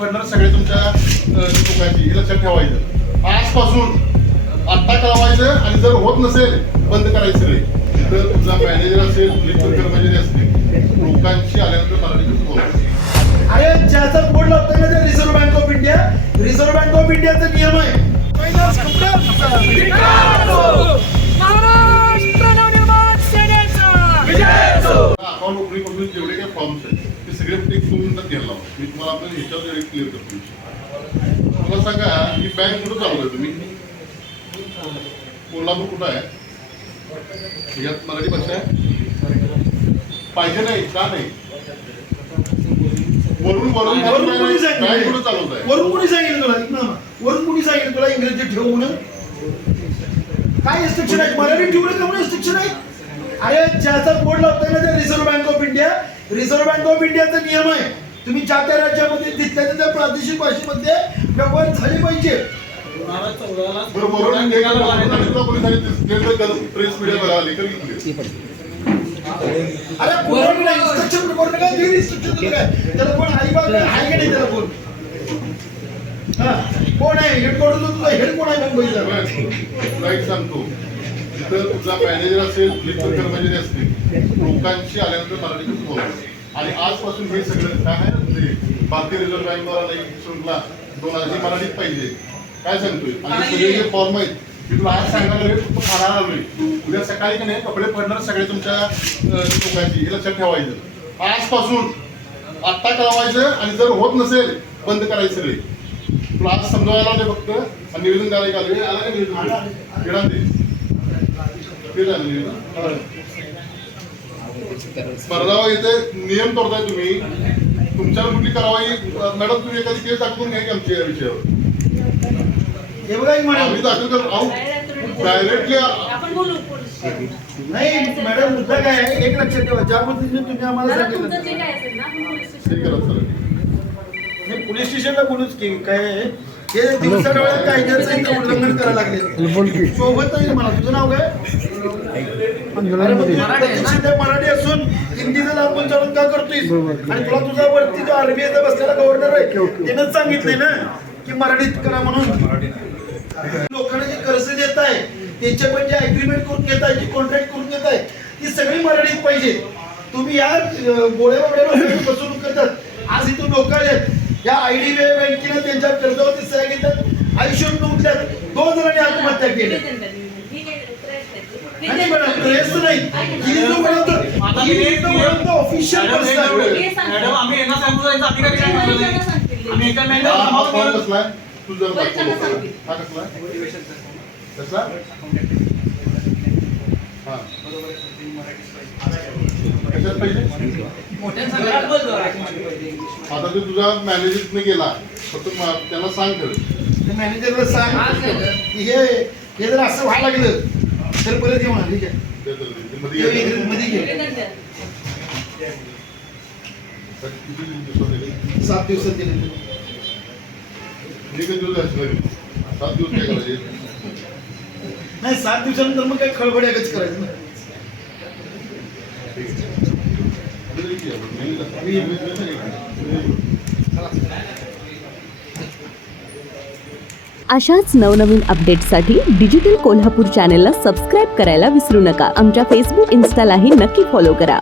पडणार सगळे तुमच्या लोकांची हे लक्षात ठेवायचं. आजपासून आत्ता कळवायचं आणि जर होत नसेल बंद करायचं सगळे. तर तुझा मॅनेजर असेल इतर कर्मचारी असतील लोकांशी आल्यानंतर मराठीतच बोलायचं अरे ज्याचा बोर्ड लावताय ना ते Reserve Bank of India Reserve Bank of इंडियाचा नियम आहे. महाराष्ट्र नवनिर्माण सेनेचा. जेवढे काही फॉर्म्स आहेत सगळे एक मिनिटात घ्यायला मी तुम्हाला आपल्या ह्याच्यावर क्लिअर करतो. मला सांगा ही बँक कुठं चालू आहे तुम्ही? कोल्हापूर कुठं आहे? यात मराठी भाषा आहे? पाहिजे नाही का नाही? वरून वरून बँक कुठं सांगितलं? चालवत आहे वरून कोणी सांगितलं तुला? इथनं ना. वरून कोणी सांगितलं तुला? इंग्रजी काय रिस्ट्रिक्शन आहे? मराठी ठेवलं का रिस्ट्रिक्शन आहे? अरे ज्याचा बोर्ड लावताय ना ते Reserve Bank of India Reserve Bank of इंडियाचा नियम आहे. तुम्ही ज्या त्या राज्यामध्ये तिथल्या तिथल्या प्रादेशिक भाषेमध्ये व्यवहार झाले पाहिजे. हे अरे कोण नाही. इन्स्ट्रक्शन कोण काय दिली इन्स्ट्रक्शन त्याला कोण आई बाबा आहे का नाही त्याला कोण? हा. कोण आहे? हेड कोण तुझा हेड कोण आहे मुंबईचा? एक सांगतो. तिथं तुझा मॅनेजर असेल इतर कर्मचारी असतील लोकांशी आल्यानंतर मराठीतच बोलायचं आणि आजपासून हे सगळं काय आहे? ते भारतीय रिझर्व्ह बँकवर आलं शृंखला दोन हजार ही मराठीत पाहिजे. काय सांगतोय? आणि हे सगळे जे फॉर्म आहेत मी तुला आज सांगायला लागले फक्त खाणार आलोय उद्या सकाळी की नाही कपडे फाडणार सगळे तुमच्या लोकांची हे लक्षात ठेवायचं. आजपासून आत्ता कळवायचं आणि जर होत नसेल बंद करायचं सगळे. तुला आज समजावायला आले फक्त. आणि निवेदन द्यायला आले आला का निवेदन? येथे नियम तोडताय तुम्ही. तुमच्यावर कुठली कारवाई मॅडम तुम्ही एखादी केस दाखवून घ्या की आमच्या या विषयावर. हे आम्ही मॅडम दाखल आहो डायरेक्टली आपण बोलू पोलीस नाही मॅडम मुद्दा काय आहे? एक लक्षात ठेवा ज्या पद्धतीने तुम्ही आम्हाला सांगितलं. तुमचं जे काय असेल ना आपण पोलीस हे स्टेशनला बोलूच की काय आहे? हे दिवसा डोळ्या कायद्याचं इथं उल्लंघन करायला लागले सोबत नाही मला. तुझं नाव काय? मराठी असून हिंदीचं आपण चालून का करतोय आणि तुला तुझा वरती जो आरबीआयचा बसलेला गव्हर्नर आहे त्यानं सांगितलंय ना की मराठीत करा म्हणून. लोकांना जे कर्ज देत आहे त्यांच्या पण जे अग्रीमेंट करून घेत आहे जी कॉन्ट्रॅक्ट करून घेत आहे ती सगळी मराठीत पाहिजे. तुम्ही या गोळ्या बाबड्या फसवणूक करतात. आज इथून लोक आलेत. या आयडीबीआय बँकेनं त्यांच्या कर्जावरती सह्या घेतात आयुष्यात उठल्यात दोन जणांनी आत्महत्या आहे. नाही मॅडम प्रेस ही ही ऑफिशियल हे. मॅडम आम्ही यांना सांगतो काय. आम्ही एका हा हा कसला. हा कसला? कसला हा कशात पाहिजे मोठ्या आता तू तुझा मॅनेजरने गेला. फक्त त्याला सांग खरं. मॅनेजरला सांग. की हे हे जर असं व्हायला लागलं तर परत येऊ ठीक आहे? मध्ये? सात दिवसात घरी? सात दिवस काय करायचे? नाही सात दिवसानंतर मग काही खळबड्याकच करायचं ना. अशाच नवनवीन अपडेट्ससाठी डिजिटल कोल्हापूर चॅनेलला सबस्क्राईब करायला विसरू नका. आमच्या फेसबुक इन्स्टालाही नक्की फॉलो करा.